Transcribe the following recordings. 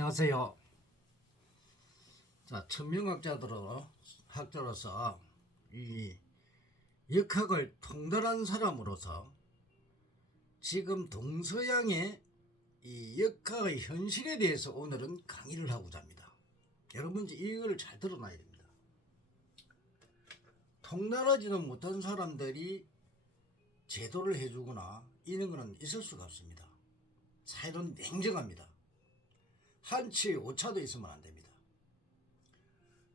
안녕하세요. 자, 천명학자로서 이 역학을 통달한 사람으로서 지금 동서양의 이 역학의 현실에 대해서 오늘은 강의를 하고자 합니다. 여러분 이걸 잘 들어놔야 됩니다. 통달하지는 못한 사람들이 제도를 해주거나 이런 거는 있을 수가 없습니다. 사실은 냉정합니다. 한치 오차도 있으면 안 됩니다.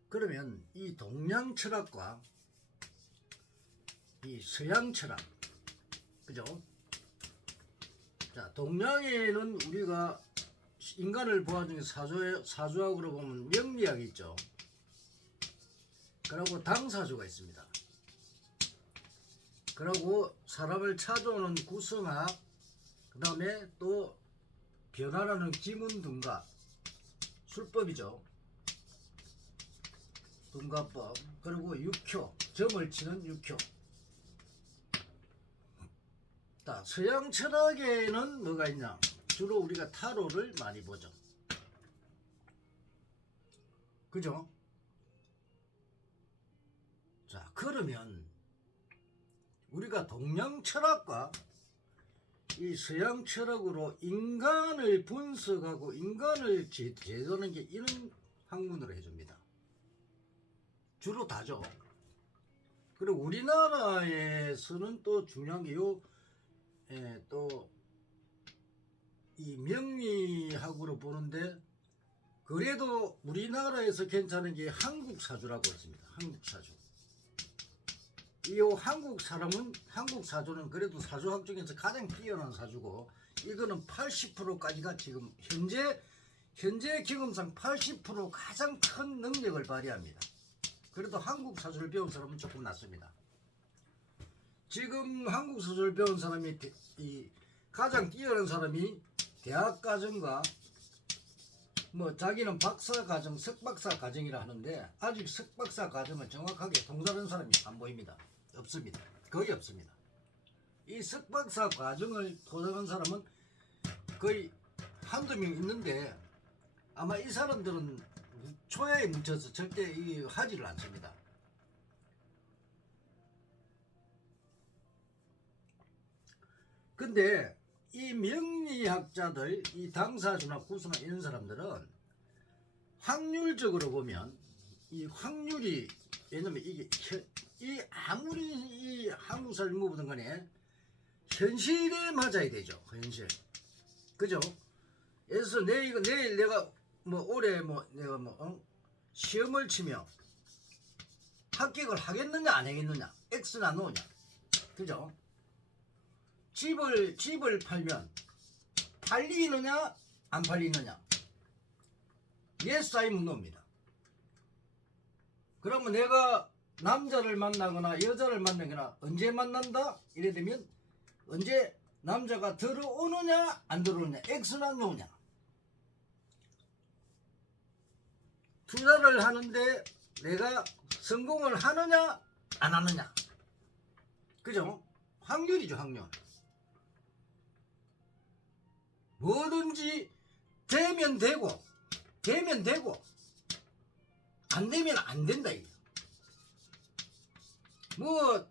그러면 이 동양 철학과 이 서양 철학, 그죠? 자, 동양에는 우리가 인간을 보아주는 사주학으로 보면 명리학이 있죠. 그리고 당사주가 있습니다. 그리고 사람을 찾아오는 구성학, 그 다음에 또 변화라는 기문둔갑, 술법이죠. 둔갑법, 그리고 육효, 점을 치는 육효. 자, 서양 철학에는 뭐가 있냐? 주로 우리가 타로를 많이 보죠. 그죠? 자, 그러면 우리가 동양 철학과 이 서양 철학으로 인간을 분석하고 인간을 제도하는 게 이런 학문으로 해줍니다. 주로 다죠. 그리고 우리나라에서는 또 중요한 게 또 이 명리학으로 보는데, 그래도 우리나라에서 괜찮은 게 한국사주라고 있습니다. 한국사주. 이 한국 사주는 그래도 사주학 중에서 가장 뛰어난 사주고, 이거는 80%까지가 지금 현재 경험상 80% 가장 큰 능력을 발휘합니다. 그래도 한국 사주를 배운 사람은 조금 낫습니다. 지금 한국 사주를 배운 사람이 가장 뛰어난 사람이 대학 과정과 뭐 자기는 박사 과정, 석박사 과정이라 하는데, 아직 석박사 과정을 정확하게 통달한 사람이 안 보입니다. 없습니다. 거의 없습니다. 이 석박사 과정을 도전한 사람은 거의 한두 명 있는데, 아마 이 사람들은 초야에 묻혀서 절대 하지를 않습니다. 근데 이 명리학자들, 이 당사주나 구수나 이런 사람들은 확률적으로 보면 이 확률이, 왜냐면 이게 아무리 이 한국사를 먹어보든 간에 현실에 맞아야 되죠. 현실. 그죠? 그래서 내일 내가 올해 내가 시험을 치며 합격을 하겠느냐 안 하겠느냐, X나 노냐, 그죠? 집을 팔면 팔리느냐 안 팔리느냐, yes 아니면 no입니다. 그러면 내가 남자를 만나거나 여자를 만나거나 언제 만난다? 이래 되면 언제 남자가 들어오느냐 안 들어오느냐, X나 노냐. 투자를 하는데 내가 성공을 하느냐 안 하느냐, 그죠? 확률이죠, 확률. 뭐든지 되면 되고 안 되면 안 된다. 이게 뭐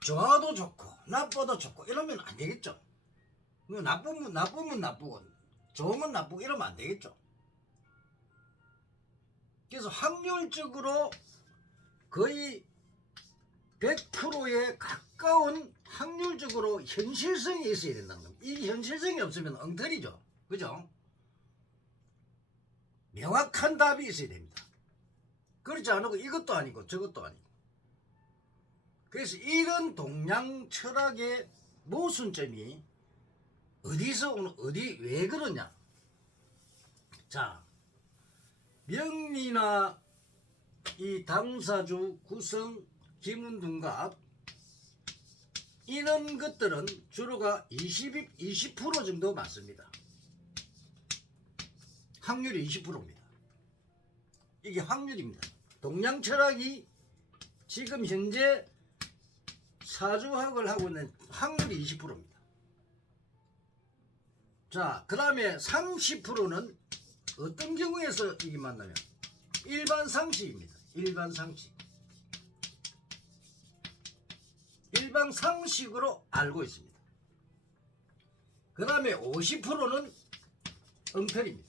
좋아도 좋고 나빠도 좋고 이러면 안 되겠죠. 뭐 나쁘면 나쁘고 좋으면 나쁘고 이러면 안 되겠죠. 그래서 확률적으로 거의 100%에 가까운 확률적으로 현실성이 있어야 된다는 겁니다. 이 현실성이 없으면 엉터리죠. 그죠? 명확한 답이 있어야 됩니다. 그렇지 않고 이것도 아니고 저것도 아니고. 그래서 이런 동양 철학의 모순점이 어디서 오는, 왜 그러냐. 자, 명리나 이 당사주 구성, 기문둔갑 이런 것들은 주로가 20% 정도 맞습니다. 확률이 20%입니다. 이게 확률입니다. 동양 철학이 지금 현재 사주학을 하고 있는 확률이 20%입니다. 자, 그 다음에 30%는 어떤 경우에서 이게 맞냐면 일반 상식입니다. 일반 상식. 일반 상식으로 알고 있습니다. 그 다음에 50%는 엉터리입니다.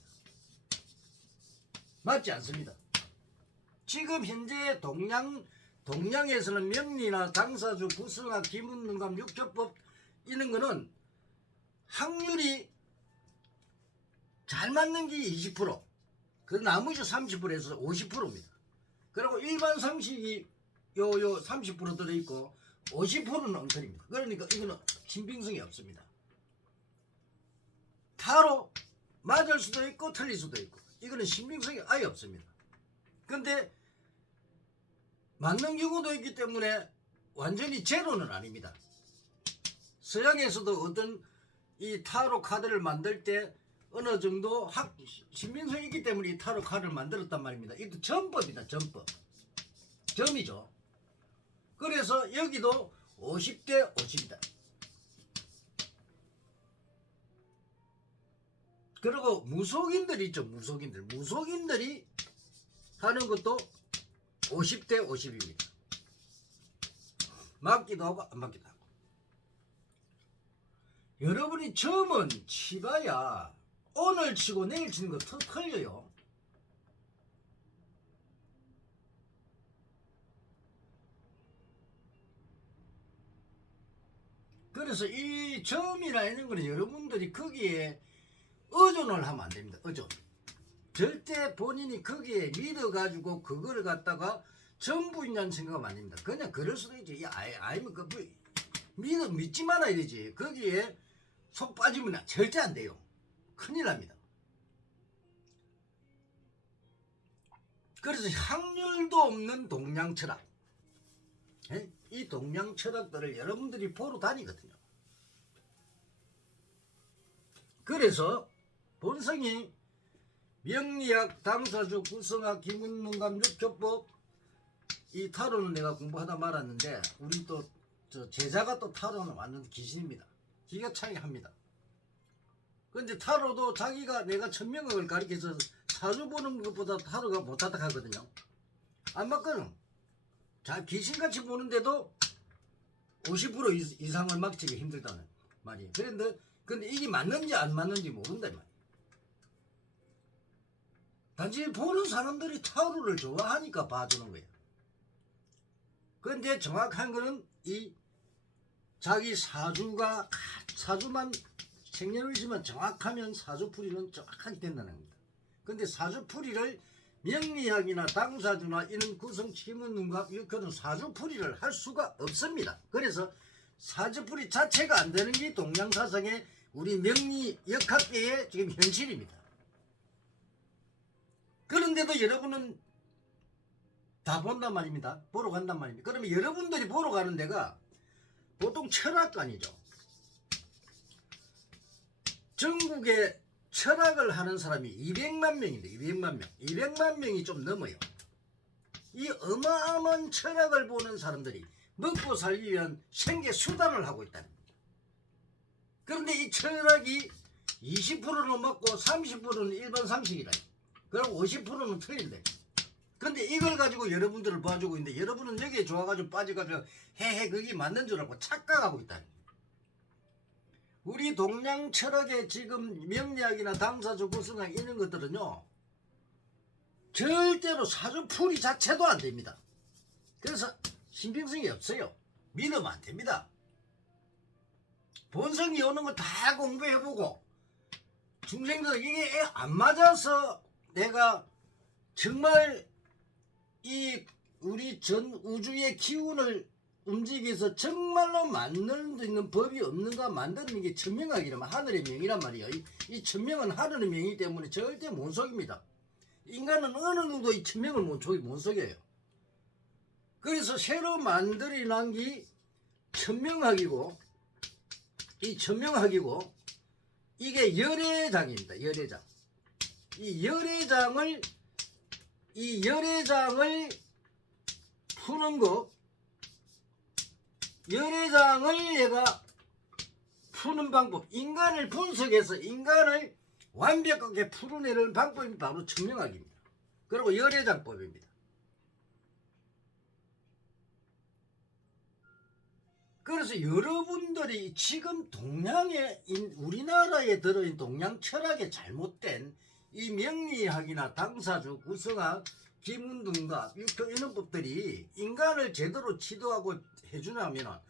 맞지 않습니다. 지금 현재 동양에서는 명리나 당사주, 구성학, 기문능감, 육조법 이런 거는 확률이 잘 맞는 게 20%, 그 나머지 30%에서 50%입니다. 그리고 일반 상식이 요 30% 들어있고 50%는 엉터리입니다. 그러니까 이거는 신빙성이 없습니다. 타로 맞을 수도 있고 틀릴 수도 있고 이거는 신빙성이 아예 없습니다. 근데 맞는 경우도 있기 때문에 완전히 제로는 아닙니다. 서양에서도 어떤 이 타로 카드를 만들 때 어느 정도 신빙성이 있기 때문에 이 타로 카드를 만들었단 말입니다. 이것도 점법이다. 점법. 점이죠. 그래서 여기도 50대 50이다. 그리고 무속인들 있죠. 무속인들이 하는 것도 50대 50입니다. 맞기도 하고 안 맞기도 하고. 여러분이 점은 치봐야 오늘 치고 내일 치는 거 틀려요. 그래서 이 점이나 이런 거는 여러분들이 거기에 의존을 하면 안 됩니다. 의존. 절대 본인이 거기에 믿어가지고 그거를 갖다가 전부인자는 생각하면 안 됩니다. 그냥 그럴 수도 있지. 아니면 믿지 말아야 되지. 거기에 속 빠지면 절대 안 돼요. 큰일 납니다. 그래서 확률도 없는 동양 철학. 이 동양 철학들을 여러분들이 보러 다니거든요. 그래서 본성이 명리학, 당사주, 구성학, 기문능감, 육조법 이 타로는 내가 공부하다 말았는데 우리 또 제자가 또 타로는 완전 귀신입니다. 기가 차게 합니다. 근데 타로도 자기가 내가 천명학을 가르쳐서 사주 보는 것보다 타로가 못하다 하거든요. 안 맞거든. 자, 귀신같이 보는데도 50% 이상을 막치기 힘들다는 말이에요. 근데 이게 맞는지 안 맞는지 모른다 말이에요. 단지 보는 사람들이 타로를 좋아하니까 봐주는 거예요. 근데 정확한 거는 이 자기 사주만 생년월일만 정확하면 사주풀이는 정확하게 된다는 겁니다. 근데 사주풀이를 명리학이나 당사주나 이런 구성 치문능각 이렇게는 사주풀이를 할 수가 없습니다. 그래서 사주풀이 자체가 안 되는 게 동양사상의 우리 명리 역학계의 지금 현실입니다. 그런데도 여러분은 다 본단 말입니다. 보러 간단 말입니다. 그러면 여러분들이 보러 가는 데가 보통 철학관이죠. 전국에 철학을 하는 사람이 200만 명인데 200만 명이 좀 넘어요. 이 어마어마한 철학을 보는 사람들이 먹고 살기 위한 생계 수단을 하고 있다는 겁니다. 그런데 이 철학이 20%는 맞고 30%는 일반 상식이라. 그럼 50%는 틀린데. 근데 이걸 가지고 여러분들을 봐주고 있는데 여러분은 여기에 좋아가지고 빠져가지고 그게 맞는 줄 알고 착각하고 있다는 겁니다. 우리 동양 철학의 지금 명리학이나 당사주 구성학 이런 것들은요 절대로 사주풀이 자체도 안 됩니다. 그래서 신빙성이 없어요. 믿으면 안 됩니다. 본성이 오는 거 다 공부해보고 중생들 이게 안 맞아서 내가 정말 이 우리 전 우주의 기운을 움직여서 정말로 만들 수 있는 법이 없는가 만드는 게 천명학이라면 하늘의 명이란 말이에요. 이 천명은 하늘의 명이기 때문에 절대 못 속입니다. 인간은 어느 누구도 이 천명을 못 속여요. 그래서 새로 만들어난 게 천명학이고 이 천명학이고 이게 열애장입니다. 열애장. 이 열애장을 푸는 거 열애장을 얘가 푸는 방법 인간을 분석해서 인간을 완벽하게 풀어내는 방법이 바로 청명학입니다. 그리고 열애장법입니다. 그래서 여러분들이 지금 동양에 우리나라에 들어있는 동양 철학에 잘못된 이 명리학이나 당사주 구성학 기문등과 육교 이런 법들이 인간을 제대로 지도하고 해주냐면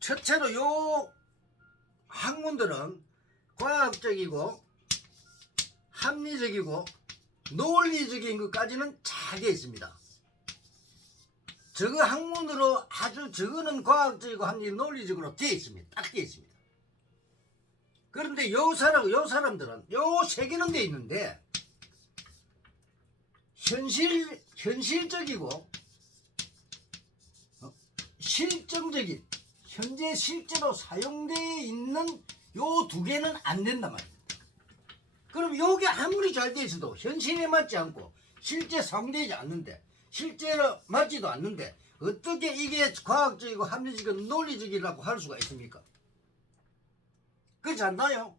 첫째로 요 학문들은 과학적이고 합리적이고 논리적인 것까지는 잘 되어 있습니다. 저거 학문으로 아주 저거는 과학적이고 합리 논리적으로 되어 있습니다. 딱 되어 있습니다. 그런데 요 사람들은 요 세 개는 되어 있는데 현실적이고 실정적인 현재 실제로 사용되어 있는 요 두 개는 안 된단 말입니다. 그럼 요게 아무리 잘 되어 있어도 현실에 맞지 않고 실제 사용되지 않는데 실제로 맞지도 않는데 어떻게 이게 과학적이고 합리적이고 논리적이라고 할 수가 있습니까? 그렇지 않나요?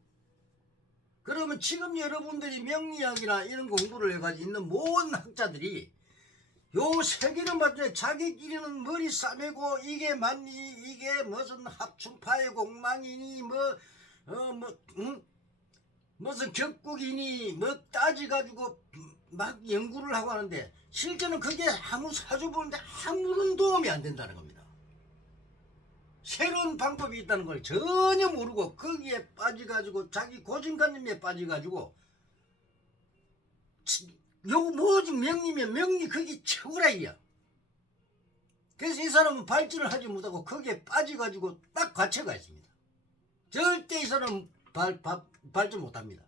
그러면 지금 여러분들이 명리학이나 이런 공부를 해가지고 있는 모든 학자들이 요 세계를 맞추 자기끼리는 머리 싸매고 이게 맞니 이게 무슨 합충파의 공망이니 무슨 격국이니 뭐 따지가지고 막 연구를 하고 하는데 실제는 그게 아무 사주 보는데 아무런 도움이 안 된다는 겁니다. 새로운 방법이 있다는 걸 전혀 모르고 거기에 빠져가지고 자기 고정관념에 빠져가지고 요거 뭐지 명리면 명리 그게 최고라 이야. 그래서 이 사람은 발전을 하지 못하고 거기에 빠져가지고 딱 갇혀가 있습니다. 절대 이 사람은 발전 못합니다.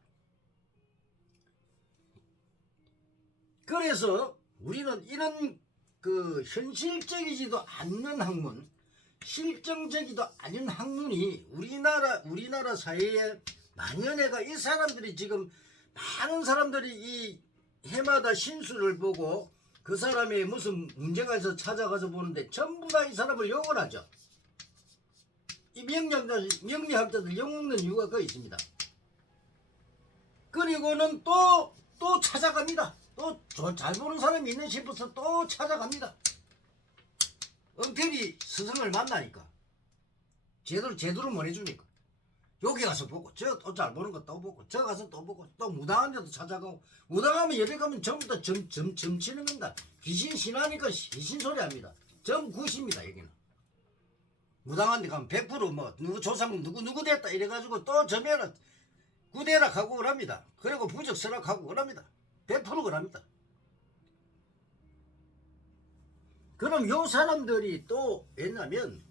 그래서 우리는 이런 그 현실적이지도 않는 학문, 실정적이도 않은 학문이 우리나라 사회에 만연해가 이 사람들이 지금 많은 사람들이 이 해마다 신수를 보고 그 사람이 무슨 문제가 있어서 찾아가서 보는데 전부 다 이 사람을 욕을 하죠. 이 명리학자들 욕먹는 이유가 그 있습니다. 그리고는 또 찾아갑니다. 또 잘 보는 사람이 있는 싶어서 또 찾아갑니다. 엉터리 스승을 만나니까 제대로 못 해주니까 여기 가서 보고 저 또 잘 보는 거 또 보고 저 가서 또 보고 또 무당한 데도 찾아가고 무당하면 여기 가면 전부 다 점 치는 겁니다. 귀신 신하니까 귀신 소리 합니다. 점 굿입니다. 여기는 무당한 데 가면 100% 누구 조상 누구 됐다 이래가지고 또 점에는 구대락 하고 그럽니다. 그리고 부적 설악하고 그럽니다. 100% 그럽니다. 그럼 요 사람들이 또 왜냐면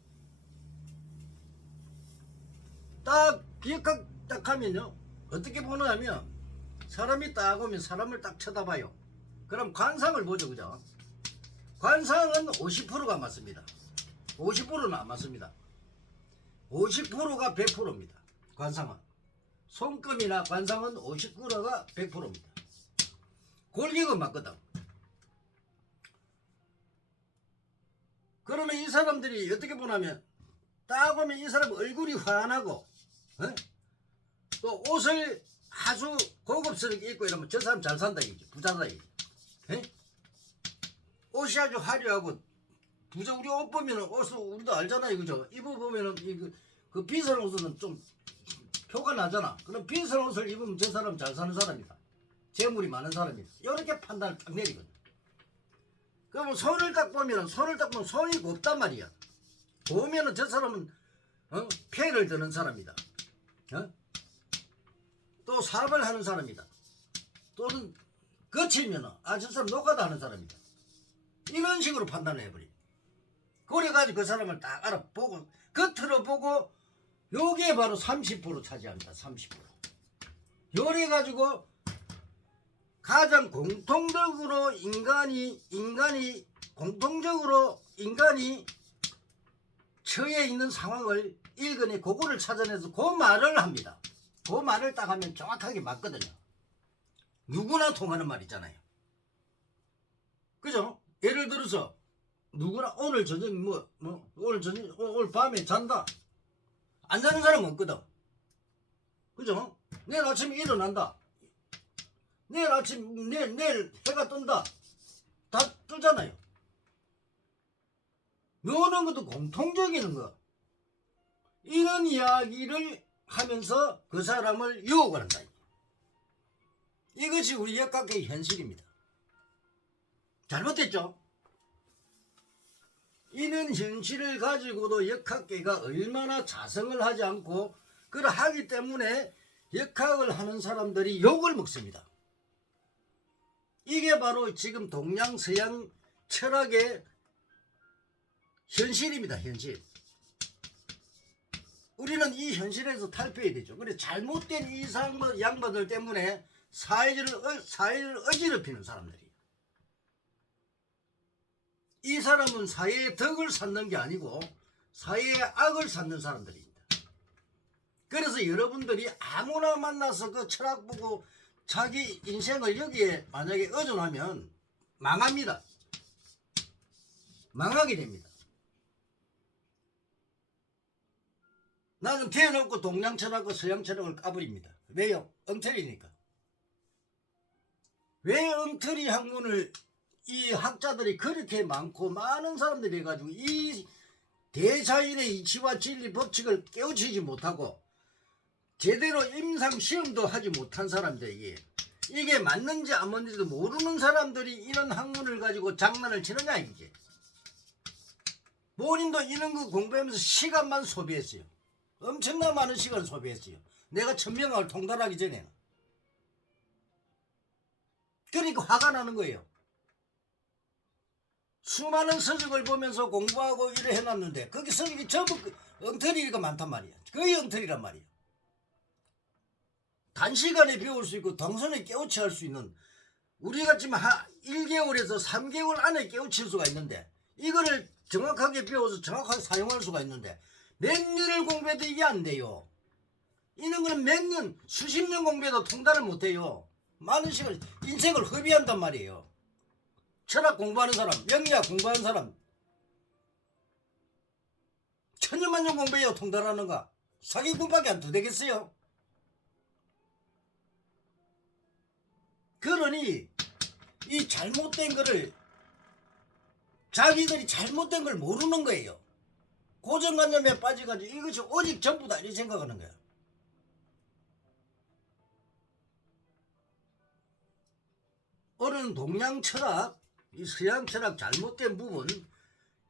딱 하면요 어떻게 보느냐면 사람이 딱 오면 사람을 딱 쳐다봐요. 그럼 관상을 보죠. 그죠? 관상은 50%가 맞습니다. 50%는 안 맞습니다. 50%가 100%입니다. 관상은 손금이나 관상은 50%가 100%입니다. 골격은 맞거든. 그러면 이 사람들이 어떻게 보냐면 딱 보면 이 사람 얼굴이 환하고 또 옷을 아주 고급스럽게 입고 이러면 저 사람 잘 산다 이지 부자다 이지. 옷이 아주 화려하고 부자 우리 옷 보면은 옷을 우리도 알잖아요 그죠? 입어보면은 그 비싼 옷은 좀 표가 나잖아. 그럼 비싼 옷을 입으면 저 사람 잘 사는 사람이다. 재물이 많은 사람이다. 이렇게 판단을 딱 내리거든. 그러면 손을 딱 보면 손이 곱단 말이야. 보면은 저 사람은 폐를 드는 사람이다. 또 사업을 하는 사람이다. 또는 거칠면은 저 사람 노가다 하는 사람이다. 이런 식으로 판단을 해버려. 그래가지고 그 사람을 딱 알아보고 겉으로 보고 요게 바로 30% 차지합니다. 30%. 요래가지고 가장 공통적으로 인간이 처해 있는 상황을 읽어내 그거를 찾아내서 그 말을 합니다. 그 말을 딱 하면 정확하게 맞거든요. 누구나 통하는 말이잖아요. 그죠? 예를 들어서 누구나 오늘 저녁 오늘 밤에 잔다. 안 자는 사람은 없거든. 그죠? 내일 아침에 일어난다. 내일 해가 뜬다. 다 뜨잖아요. 노는 것도 공통적인 거. 이런 이야기를 하면서 그 사람을 유혹을 한다. 이것이 우리 역학계의 현실입니다. 잘못됐죠? 이런 현실을 가지고도 역학계가 얼마나 자성을 하지 않고 그걸 하기 때문에 역학을 하는 사람들이 욕을 먹습니다. 이게 바로 지금 동양 서양 철학의 현실입니다. 현실. 우리는 이 현실에서 탈피해야 되죠. 그래 잘못된 이 양반들 때문에 사회를 어지럽히는 사람들이. 이 사람은 사회의 덕을 쌓는 게 아니고 사회의 악을 쌓는 사람들입니다. 그래서 여러분들이 아무나 만나서 그 철학 보고 자기 인생을 여기에 만약에 의존하면 망합니다. 망하게 됩니다. 나는 태어났고 동양 철학과 서양 철학을 까버립니다. 왜요? 엉터리니까. 왜 엉터리 학문을 이 학자들이 그렇게 많고 많은 사람들이 해가지고 이 대자연의 이치와 진리 법칙을 깨우치지 못하고 제대로 임상 시험도 하지 못한 사람들에게 이게 맞는지 안 맞는지도 모르는 사람들이 이런 학문을 가지고 장난을 치느냐 이게. 본인도 이런 거 공부하면서 시간만 소비했어요. 엄청나 많은 시간을 소비했어요. 내가 천명학을 통달하기 전에는. 그러니까 화가 나는 거예요. 수많은 서적을 보면서 공부하고 일을 해놨는데 거기 서적이 전부 엉터리가 많단 말이야. 거의 엉터리란 말이야. 단시간에 배울 수 있고 동선에 깨우치 할 수 있는 우리가 지금 1개월에서 3개월 안에 깨우칠 수가 있는데 이거를 정확하게 배워서 정확하게 사용할 수가 있는데 몇 년을 공부해도 이게 안 돼요. 이런 거는 몇 년, 수십 년 공부해도 통달을 못해요. 많은 시간, 인생을 허비한단 말이에요. 철학 공부하는 사람, 명리학 공부하는 사람 천년만년 공부해야 통달하는가? 사기꾼밖에 안 되겠어요? 그러니 이 잘못된 거를 자기들이 잘못된 걸 모르는 거예요. 고정관념에 빠져가지고 이것이 오직 전부다 이렇게 생각하는 거야. 오늘은 동양 철학, 이 서양 철학 잘못된 부분,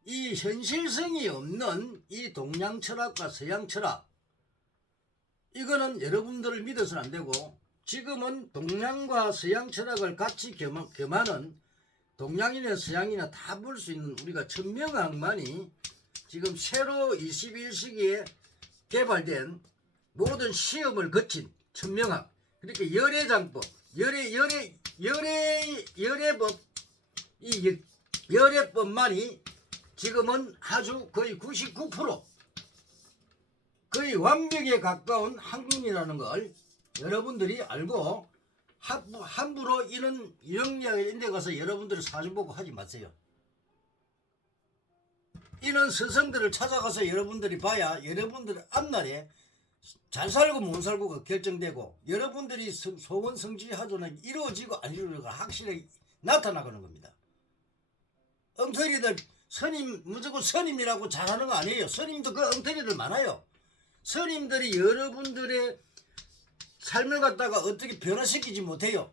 이 현실성이 없는 이 동양 철학과 서양 철학, 이거는 여러분들을 믿어서는 안 되고 지금은 동양과 서양 철학을 같이 겸하는 동양이나 서양이나 다 볼 수 있는 우리가 천명학만이 지금 새로 21세기에 개발된 모든 시험을 거친 천명학, 그러니까 열애장법, 열애법, 이 열애법만이 지금은 아주 거의 99% 거의 완벽에 가까운 학문이라는 걸 여러분들이 알고 함부로 이런 영리학에 인데 가서 여러분들이 사주 보고 하지 마세요. 이런 스승들을 찾아가서 여러분들이 봐야 여러분들의 앞날에 잘 살고 못 살고가 결정되고 여러분들이 소원 성취하조는 이루어지고 안 이루어지고 확실하게 나타나가는 겁니다. 엉터리들 스님 무조건 스님이라고 잘하는 거 아니에요. 스님도 그 엉터리들 많아요. 스님들이 여러분들의 삶을 갖다가 어떻게 변화시키지 못해요.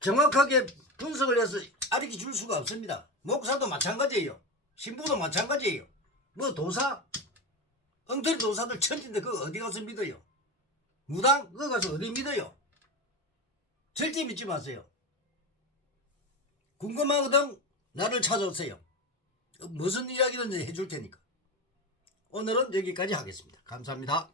정확하게 분석을 해서 가르쳐 줄 수가 없습니다. 목사도 마찬가지예요. 신부도 마찬가지예요. 뭐 도사? 엉터리 도사들 천진데 그거 어디 가서 믿어요? 무당? 그거 가서 어디 믿어요? 절대 믿지 마세요. 궁금하거든 나를 찾아오세요. 무슨 이야기든지 해줄 테니까. 오늘은 여기까지 하겠습니다. 감사합니다.